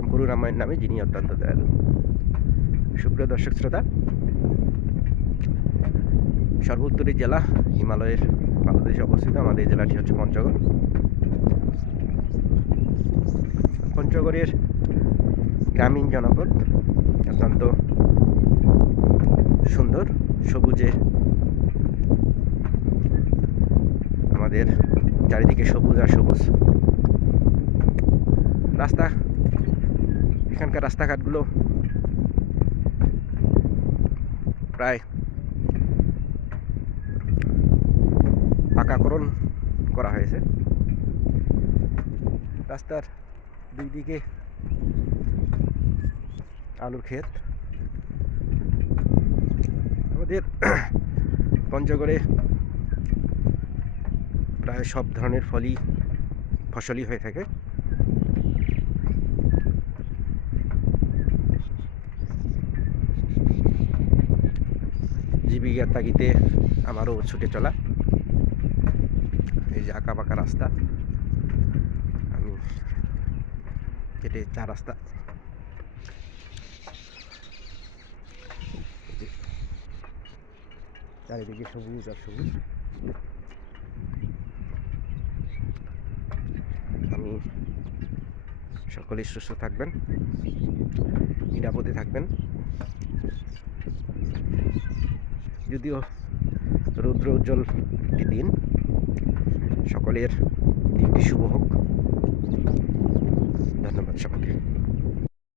পরম করুণাময়ের নামে, যিনি অত্যন্ত দয়ালু। সুপ্রিয় দর্শক শ্রোতা, সর্বোত্তরের জেলা, হিমালয়ের পাদদেশে অবস্থিত আমাদের জেলাটি হচ্ছে পঞ্চগড়। পঞ্চগড়ের গ্রামীণ জনপদ, অত্যন্ত সুন্দর, সবুজে আমাদের চারিদিকে সবুজ আর সবুজ। এখানকার রাস্তাঘাটগুলো প্রায় পাকাকরণ করা হয়েছে। রাস্তার দুই দিকে আলুর ক্ষেত। আমাদের পঞ্চগড়ে প্রায় সব ধরনের ফসলই হয়ে থাকে। জীবিকার তাগিদে আমারও ছুটে চলা। এই যে আঁকা বাঁকা রাস্তা, আমি কেটে চা রাস্তা। চারিদিকে সবুজ আর সবুজ। আমি সকলেই সুস্থ থাকবেন, নিরাপদে থাকবেন। যদিও রৌদ্র উজ্জ্বল একটি দিন, সকলের দিনটি শুভ হোক। ধন্যবাদ সবাইকে।